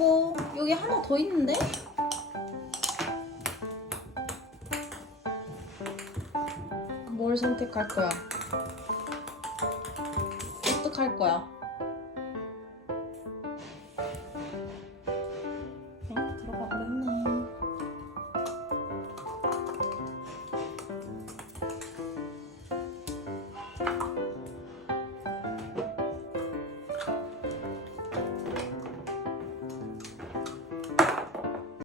여보, 여기 하나 더 있는데? 뭘 선택할 거야? 어떡할 거야?